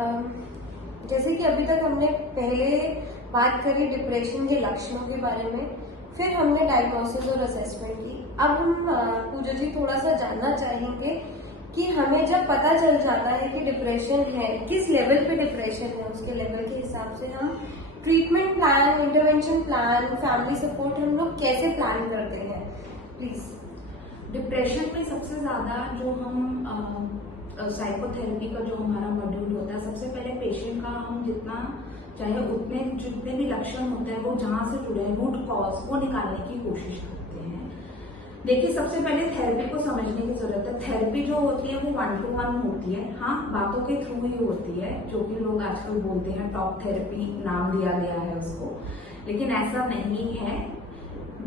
अम, जैसे कि अभी तक हमने पहले बात करी डिप्रेशन के लक्षणों के बारे में, फिर हमने डायग्नोसिस और असेसमेंट की। अब हम पूजा जी थोड़ा सा जानना चाहेंगे कि हमें जब पता चल जाता है कि डिप्रेशन है, किस लेवल पे डिप्रेशन है, उसके लेवल के हिसाब से हम treatment plan, intervention plan, family support हम लोग कैसे प्लान करते हैं, प्लीज। डिप्रेशन में सबसे ज्यादा जो हम साइकोथेरेपी का जो हमारा मॉड्यूल होता है, सबसे पहले पेशेंट का हम जितना चाहे उतने जितने भी लक्षण होते हैं वो जहां से जुड़े हैं, रूट कॉज वो निकालने की कोशिश करते हैं। देखिए, सबसे पहले थेरेपी को समझने की जरूरत है। थेरेपी जो होती है वो 1 to 1 होती है। हाँ, बातों के थ्रू ही होती है, जो कि लोग आजकल बोलते हैं टॉक थेरेपी नाम दिया गया है उसको, लेकिन ऐसा नहीं है।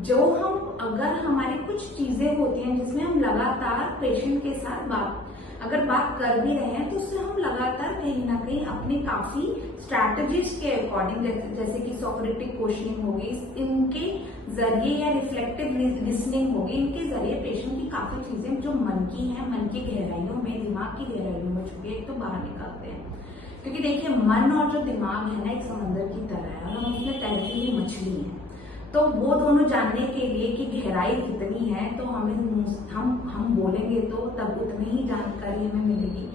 जो हम अगर हमारी कुछ चीजें होती हैं जिसमें हम लगातार पेशेंट के साथ अगर बात कर भी रहे हैं, तो उससे हम लगातार कहीं ना कहीं अपनी काफी स्ट्रैटेजीज के अकॉर्डिंग, जैसे कि सोक्रेटिक क्वेश्चनिंग होगी, इनके जरिए या रिफ्लेक्टिव लिसनिंग होगी, इनके जरिए पेशेंट की काफी चीजें जो मन की हैं, मन की गहराइयों में, दिमाग की गहराइयों में छुपी एक तो बाहर निकालते हैं। क्योंकि देखिए, मन और जो दिमाग है ना, एक समंदर की तरह है और हम उसमें तैरती हुई मछली है। तो वो दोनों जानने के लिए कि गहराई कितनी है, तो हम बोलेंगे तो तब उतनी ही जानकारी हमें मिलेगी।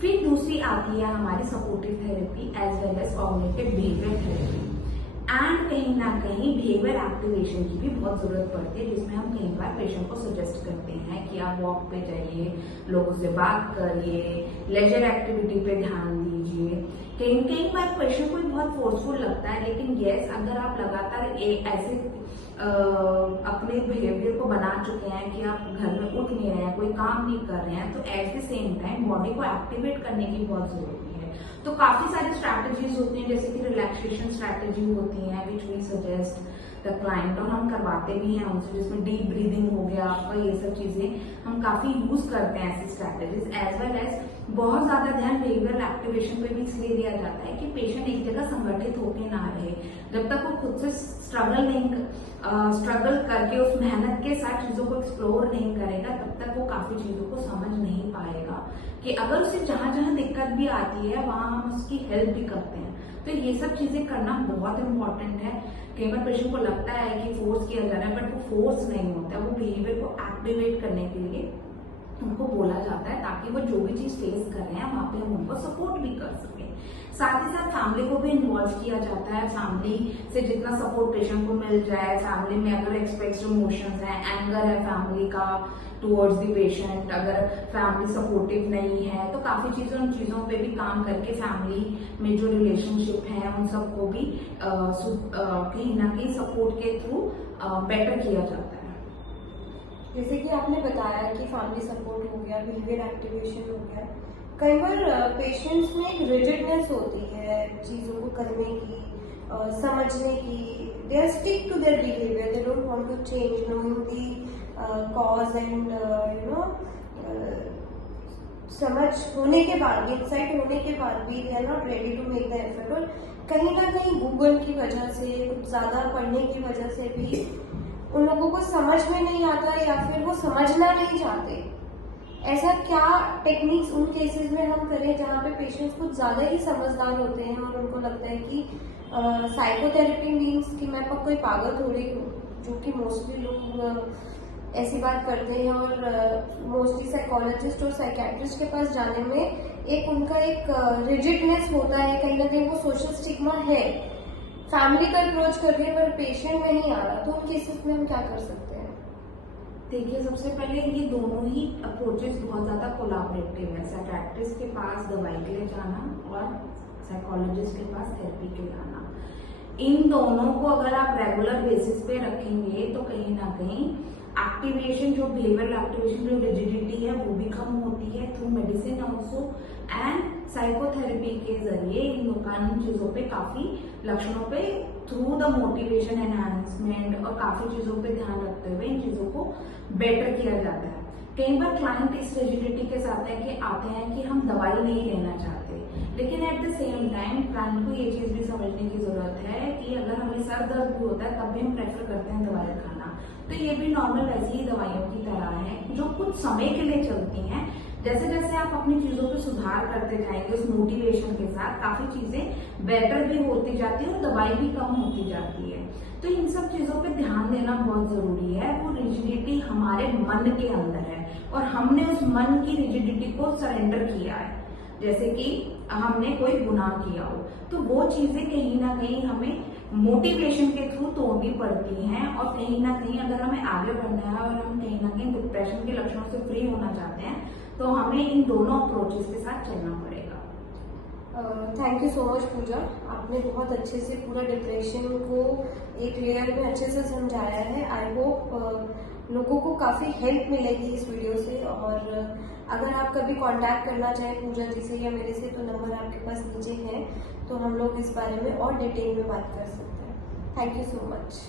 फिर दूसरी आती है हमारी supportive therapy as well as cognitive behaviour therapy, and कहीं ना कहीं बिहेवियर एक्टिवेशन की भी बहुत जरूरत पड़ती है, जिसमें हम कई बार पेशेंट को सजेस्ट करते हैं कि आप वॉक पे जाइए, लोगों से बात करिए, लेजर एक्टिविटी पे ध्यान दीजिए। कई बार पेशेंट को बहुत फोर्सफुल लगता है, लेकिन यस, अगर आप लगातार ऐसे अपने बिहेवियर को बना चुके हैं कि आप घर में उठ नहीं रहे हैं, कोई काम नहीं कर रहे हैं, तो at the same time body को एक्टिवेट करने की बहुत जरूरी है। तो काफी सारी स्ट्रैटेजीज होती हैं, जैसे कि रिलैक्सेशन स्ट्रैटेजी होती है which we suggest the client, और हम करवाते भी हैं उनसे, जिसमें डीप ब्रीदिंग हो गया आपका, ये सब चीजें हम काफी यूज करते हैं ऐसी स्ट्रैटेजीज। एज वेल एज बहुत ज्यादा ध्यान बिहेवियरल एक्टिवेशन पे भी इसलिए दिया जाता है कि पेशेंट एक जगह संगठित होकर ना रहे। जब तक वो खुद से स्ट्रगल करके उस मेहनत के साथ चीजों को एक्सप्लोर नहीं करेगा, तब तक वो काफी चीजों को समझ नहीं पाएगा कि अगर उसे जहां जहां दिक्कत भी आती है वहां हम उसकी हेल्प भी करते हैं। तो ये सब चीजें करना बहुत इंपॉर्टेंट है। कई बार पेशेंट को लगता है कि फोर्स किया जा रहा है, बट वो फोर्स नहीं होता, वो बिहेवियर को एक्टिवेट करने के लिए उनको बोला जाता है, ताकि वो जो भी चीज फेस कर रहे हैं वहां पे हम उनको सपोर्ट भी कर सकें। साथ ही साथ फैमिली को भी इन्वॉल्व किया जाता है। फैमिली से जितना सपोर्ट पेशेंट को मिल जाए, फैमिली में अगर एक्सप्रेस्ड इमोशंस हैं, एंगर है फैमिली का टुवर्ड्स द पेशेंट, अगर फैमिली सपोर्टिव नहीं है, तो काफी उन चीजों पे भी काम करके फैमिली में जो रिलेशनशिप है उन सबको भी कहीं ना कहीं सपोर्ट के थ्रू बेटर किया जाता है। जैसे कि आपने बताया कि फैमिली सपोर्ट हो गया, बिहेवियर एक्टिवेशन हो गया, कई बार पेशेंट्स में एक रिजिडनेस होती है चीज़ों को करने की, समझने की। They are stick to their behaviour, they don't want to change, knowing the cause and समझ होने के बाद, इंसाइट होने के बाद भी they are not ready to make the effort. और कहीं ना कहीं गूगल की वजह से, कुछ ज़्यादा पढ़ने की वजह से भी उन लोगों को समझ में नहीं आता, या फिर वो समझना नहीं चाहते। ऐसा क्या टेक्निक्स उन केसेस में हम करें जहाँ पे पेशेंट्स कुछ ज्यादा ही समझदार होते हैं और उनको लगता है कि साइकोथेरेपी मीन्स कि मैं कोई पागल थोड़ी हूँ, जो कि मोस्टली लोग ऐसी बात करते हैं। और मोस्टली साइकोलॉजिस्ट और साइकेट्रिस्ट के पास जाने में एक उनका एक रिजिडनेस होता है, कहीं ना कहीं वो सोशल स्टिग्मा है। फैमिली का अप्रोच कर रही है पर पेशेंट में नहीं आ रहा, तो उन केसेस में हम क्या कर सकते हैं? देखिए, सबसे पहले ये दोनों ही अप्रोचेस बहुत ज्यादा कोलैबोरेटिव है। साइकियाट्रिस्ट के पास दवाई के लिए जाना और साइकोलॉजिस्ट के पास थेरेपी के लिए आना, इन दोनों को अगर आप रेगुलर बेसिस पे रखेंगे तो कहीं ना कहीं एक्टिवेशन, जो बिहेवियरल एक्टिवेशन, जो रिजिडिटी है वो भी कम होती है through medicine also, and psychotherapy के जरिए इन दुकान चीजों पे, काफी लक्षणों पे थ्रू द मोटिवेशन एनहांसमेंट और काफी चीजों पे ध्यान रखते हुए इन चीजों को बेटर किया जाता है। कई बार क्लाइंट इस रिजिडिटी के साथ है कि आते हैं कि हम दवाई नहीं लेना चाहते, लेकिन at the same time client को ये चीज भी समझने की जरूरत है कि अगर हमें सर दर्द भी होता है तब भी हम प्रेफर करते हैं दवाई खाना। तो ये भी नॉर्मल ऐसी ही दवाइयों की तरह है जो कुछ समय के लिए चलती हैं, जैसे जैसे आप अपनी चीजों पे सुधार करते जाएंगे उस मोटिवेशन के साथ, काफी चीजें बेटर भी होती जाती है और दवाई भी कम होती जाती है। तो इन सब चीजों पे ध्यान देना बहुत जरूरी है। वो रिजिडिटी हमारे मन के अंदर है और हमने उस मन की रिजिडिटी को सरेंडर किया है। जैसे कि हमने कोई गुनाह किया हो तो वो चीजें कहीं ना कहीं हमें मोटिवेशन के थ्रू तोड़नी पड़ती हैं, और कहीं ना कहीं अगर हमें आगे बढ़ना है और हम कहीं ना कहीं डिप्रेशन के लक्षणों से फ्री होना चाहते हैं तो हमें इन दोनों अप्रोचेस के साथ चलना पड़ेगा। थैंक यू सो मच पूजा, आपने बहुत अच्छे से पूरा डिप्रेशन को एक लेयर में अच्छे से समझाया है। आई होप लोगों को काफ़ी हेल्प मिलेगी इस वीडियो से। और अगर आप कभी कांटेक्ट करना चाहें पूजा जी से या मेरे से तो नंबर आपके पास नीचे है, तो हम लोग इस बारे में और डिटेल में बात कर सकते हैं। Thank you so much.